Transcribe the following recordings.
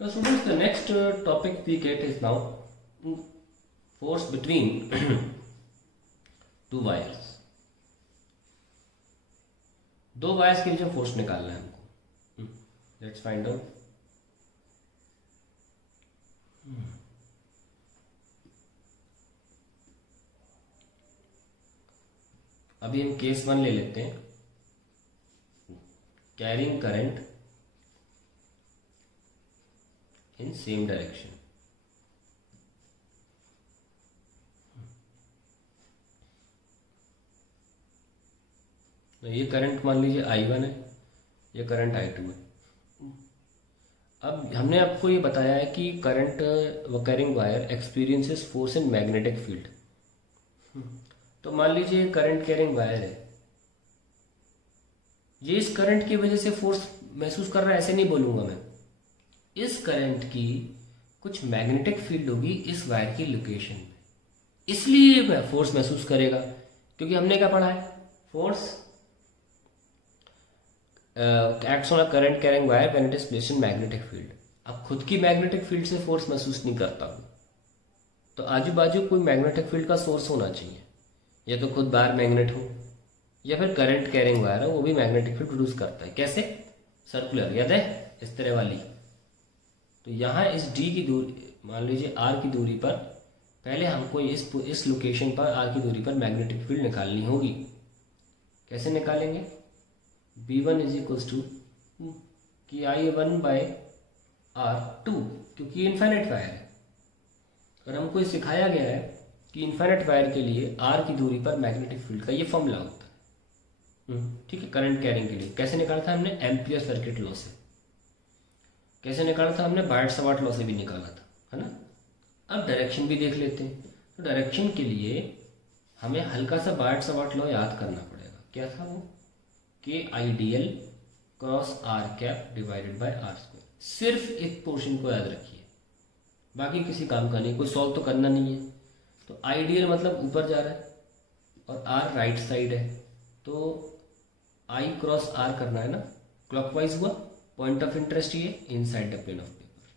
Now students, the next topic we get is now force between two wires. दो wires के बीच में force निकालना है हमको. Let's find out. अभी हम केस 1 ले लेते हैं. Carrying current in same direction. तो ये करंट मान लीजिए I1 है, ये करंट I2 है. अब हमने आपको ये बताया है कि current carrying wire experiences force in magnetic field. तो मान लीजिए करंट कैरिंग वायर है, ये इस करंट की वजह से फोर्स महसूस कर रहा है, ऐसे नहीं बोलूंगा मैं. इस करंट की कुछ मैग्नेटिक फील्ड होगी इस वायर की लोकेशन पे, इसलिए फोर्स महसूस करेगा. क्योंकि हमने क्या पढ़ा है, force acts on a current carrying wire when it is placed in magnetic field. अब खुद की मैग्नेटिक फील्ड से फोर्स महसूस नहीं करता हूं, तो आजू बाजू कोई मैग्नेटिक फील्ड का सोर्स होना चाहिए. या तो खुद बाहर मैग्नेट हो, या फिर करंट कैरिंग वायर है वो भी मैग्नेटिक फील्ड प्रोड्यूस करता है. कैसे? सर्कुलर, याद है, इस तरह वाली. तो यहाँ इस डी की दूरी, मान लीजिए आर की दूरी पर, पहले हमको इस लोकेशन पर आर की दूरी पर मैग्नेटिक फील्ड निकालनी होगी. कैसे निकालेंगे? B1 इज इक्वल्स टू कि I1 बाय R2, क्योंकि ये इन्फाइनाइट वायर है. और हमको ये सिखाया गया है कि इन्फाइनाइट वायर के लिए R की दूरी पर मैग्नेटिक फील्ड का ये फॉर्मूला होता है. ठीक है. करंट कैरिंग के लिए कैसे निकाला था हमने? एम्पियर सर्किट लॉ से. कैसे निकाला था हमने? बायट-सवार्ट लॉ से भी निकाला था, है ना. अब डायरेक्शन भी देख लेते हैं. तो डायरेक्शन के लिए हमें हल्का सा बायट-सवार्ट लॉ याद करना पड़ेगा. क्या था वो? K ideal cross r cap divided by r square. सिर्फ इस पोर्शन को याद रखिए, बाकी किसी काम का नहीं. कोई सॉल्व तो करना नहीं है. तो आइडियल मतलब ऊपर जा रहा है और आर राइट साइड है, तो आई क्रॉस आर करना है ना, क्लॉकवाइज हुआ. पॉइंट ऑफ इंटरेस्ट ये inside the plane of paper,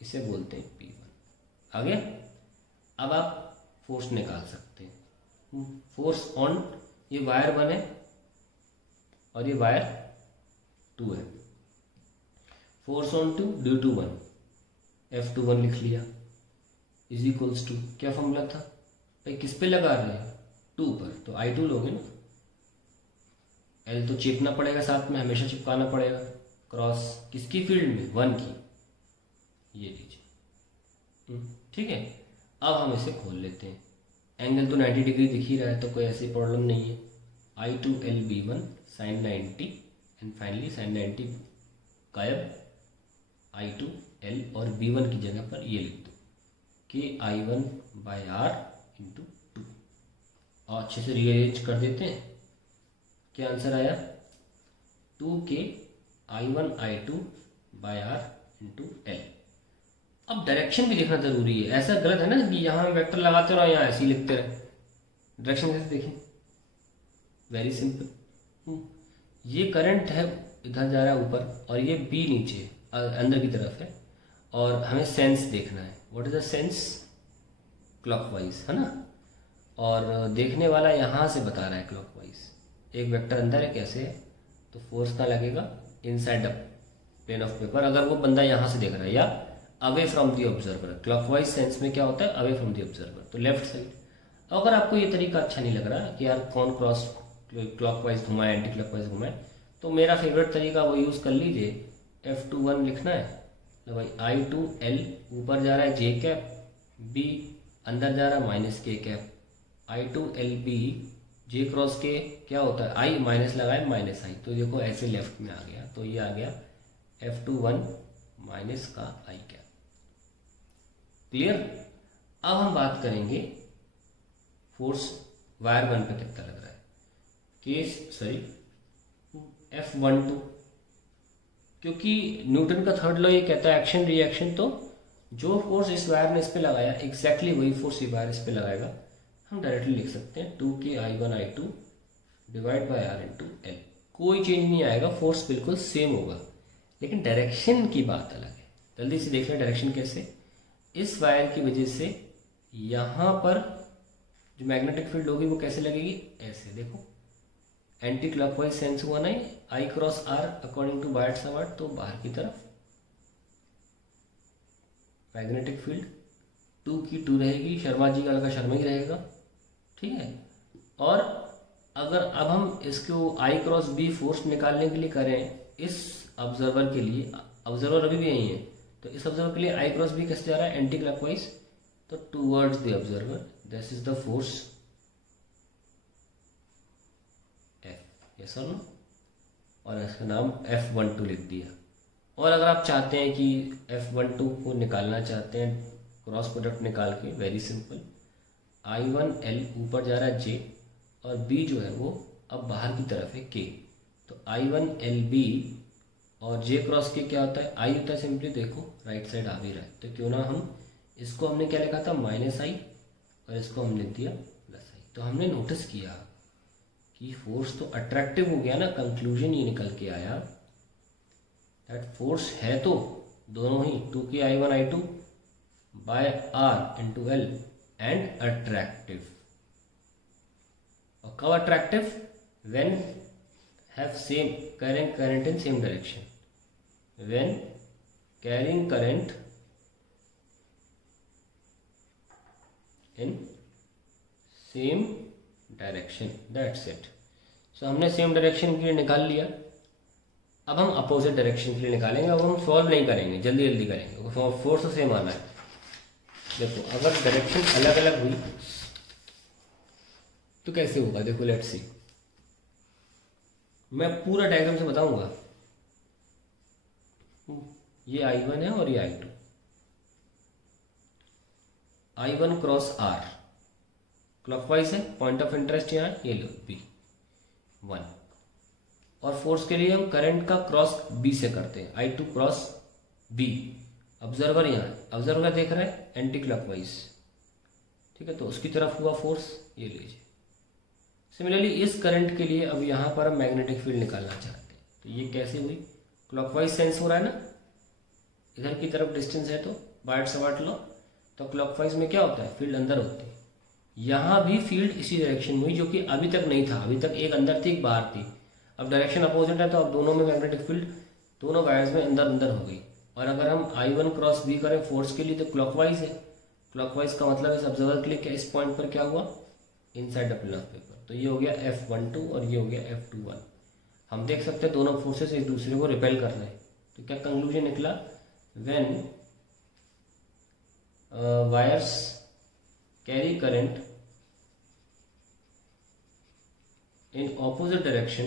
इसे बोलते हैं P1. आ गया. अब आप फोर्स निकाल सकते हैं. फोर्स ऑन ये वायर 1 है और ये वायर 2 है. Force on 2 due to 1, F21 लिख लिया, इज इक्वल्स टू क्या फॉर्मूला था भाई, किस पे लगा रहे हैं? 2 पर. तो I2 लोगे ना, L तो चिपना पड़ेगा साथ में, हमेशा चिपकाना पड़ेगा. क्रॉस किसकी फील्ड में? 1 की. ये लीजिए. ठीक है. अब हम इसे खोल लेते हैं. एंगल तो 90 डिग्री दिख ही रहा है, तो कोई ऐसी प्रॉब्लम नहीं है. I2L B1 sin 90 and finally sin 90 गायब. I2L और B1 की जगह पर ये लिख दो, के I1 बाय R इंटू 2. और अच्छे से रीअरेंज कर देते हैं. क्या आंसर आया? 2K I1 I2 by R into L. अब डायरेक्शन भी देखना जरूरी है. ऐसा गलत है ना कि यहाँ वेक्टर लगाते रहो, यहाँ ऐसे ही लिखते रहे. डायरेक्शन कैसे देखें? Very simple. ये करंट है, इधर जा रहा है ऊपर, और ये B नीचे अंदर की तरफ है, और हमें सेंस देखना है. What is the sense? Clockwise, है ना. और देखने वाला यहाँ से बता रहा है क्लॉकवाइज. एक वेक्टर अंदर है, कैसे है? तो फोर्स कहाँ लगेगा? Inside the plane of paper. अगर वो बंदा यहाँ से देख रहा है, या away from the observer. Clockwise sense में क्या होता है? अवे फ्रॉम द ऑब्जर्वर, तो लेफ्ट साइड. अगर आपको ये तरीका अच्छा नहीं लग रहा कि यार कौन क्रॉस क्लॉकवाइज घुमाए, एंटी क्लॉकवाइज घुमाए, तो मेरा फेवरेट तरीका वो यूज कर लीजिए. F21 लिखना है तो भाई I2L ऊपर जा रहा है J कैप, B अंदर जा रहा है minus K cap. I2LB J cross K क्या होता है? I माइनस लगाए माइनस I, तो देखो ऐसे लेफ्ट में आ गया. तो ये आ गया F21 माइनस का I कैप. क्लियर. अब हम बात करेंगे फोर्स वायर 1 पे कितना लग रहा है. केस F12, क्योंकि न्यूटन का थर्ड लॉ ये कहता है एक्शन रिएक्शन. तो जो फोर्स इस वायर ने इस पे लगाया, एग्जैक्टली वही फोर्स ये वायर इस पे लगाएगा. हम डायरेक्टली लिख सकते हैं 2K I1 I2 divide by R into L. कोई चेंज नहीं आएगा, फोर्स बिल्कुल सेम होगा, लेकिन डायरेक्शन की बात अलग है. जल्दी से देख लें डायरेक्शन कैसे। इस वायर की वजह से यहाँ पर जो मैग्नेटिक फील्ड होगी वो कैसे लगेगी, ऐसे देखो, एंटी क्लॉकवाइज सेंस हुआ ना, आई क्रॉस आर अकॉर्डिंग टू बायट सवार्ट, तो बाहर की तरफ मैग्नेटिक फील्ड 2 की 2 रहेगी, शर्मा जी का लड़का शर्मा ही रहेगा, ठीक है। और अगर अब हम इसको आई क्रॉस बी फोर्स निकालने के लिए करें इस ऑब्जर्वर के लिए, ऑब्जर्वर अभी भी यही है, तो इस ऑब्जर्वर के लिए आई क्रॉस बी कैसे जा रहा है, एंटी क्लॉकवाइज, तो towards the observer, this is the force F, yes और नो, और इसका नाम F12 लिख दिया। और अगर आप चाहते हैं कि F12 को निकालना चाहते हैं, क्रॉस प्रोडक्ट निकाल के, वेरी सिंपल, I1L ऊपर जा रहा है J और B जो है वो अब बाहर की तरफ है K, तो I1LB और J क्रॉस K क्या होता है, I होता है सिंपली, देखो राइट साइड आ भी रहा है, तो क्यों ना हम इसको, हमने क्या लिखा था -I और इसको हमने दिया +I। तो हमने नोटिस किया कि फोर्स तो अट्रैक्टिव हो गया ना, कंक्लूजन ये निकल के आया दैट फोर्स है तो दोनों ही 2KI1 I2 by R into L and attractive. और कब attractive, when have same carrying current in same direction, when carrying current in same direction, that's it. So हमने सेम डायरेक्शन के लिए निकाल लिया, अब हम अपोजिट डायरेक्शन के लिए निकालेंगे। अब हम सॉल्व नहीं करेंगे, जल्दी जल्दी करेंगे, फोर्स तो सेम आना है। देखो अगर डायरेक्शन अलग अलग हुई तो कैसे होगा, देखो लेट्स सी, मैं पूरा डायग्राम से बताऊंगा। ये I1 है और ये I2, I1 cross R clockwise है, पॉइंट ऑफ इंटरेस्ट यहाँ ये लो B1, और फोर्स के लिए हम करंट का क्रॉस B से करते हैं, I2 क्रॉस B, ऑब्जर्वर यहाँ, ऑब्जर्वर देख रहा है एंटी क्लॉकवाइज, ठीक है, तो उसकी तरफ हुआ फोर्स, ये लीजिए। सिमिलरली इस करंट के लिए अब यहाँ पर हम मैग्नेटिक फील्ड निकालना चाहते हैं, तो ये कैसे हुई, क्लॉकवाइज सेंस हो रहा है ना, इधर की तरफ डिस्टेंस है तो बायट सवार्ट लो, तो क्लॉकवाइज में क्या होता है, फील्ड अंदर होती है। यहाँ भी फील्ड इसी डायरेक्शन में हुई जो कि अभी तक नहीं था, अभी तक एक अंदर थी एक बाहर थी, अब डायरेक्शन अपोजिट है तो अब दोनों में मैग्नेटिक फील्ड दोनों वायर्स में अंदर अंदर हो गई। और अगर हम I1 क्रॉस B करें फोर्स के लिए तो क्लॉकवाइज है, क्लॉकवाइज का मतलब इस ऑब्जर्वर के लिए क्या, इस पॉइंट पर क्या हुआ, inside the plane of paper, तो ये हो गया F12 और ये हो गया F21। हम देख सकते हैं दोनों फोर्सेस एक दूसरे को रिपेल कर रहे हैं, तो क्या कंक्लूजन निकला, when wires carry current in opposite direction,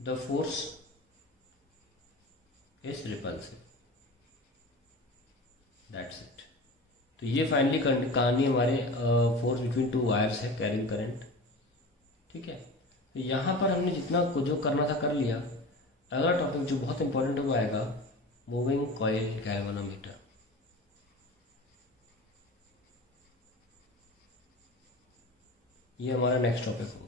the force is repulsive, that's it। तो ये फाइनली कहानी हमारे फोर्स बिटवीन टू वायर्स है, कैरिंग करंट, ठीक है। तो यहाँ पर हमने जितना जो करना था कर लिया। अगला टॉपिक जो बहुत इंपॉर्टेंट वो आएगा, मूविंग कॉइल गैल्वेनोमीटर। ये हमारा नेक्स्ट टॉपिक होगा।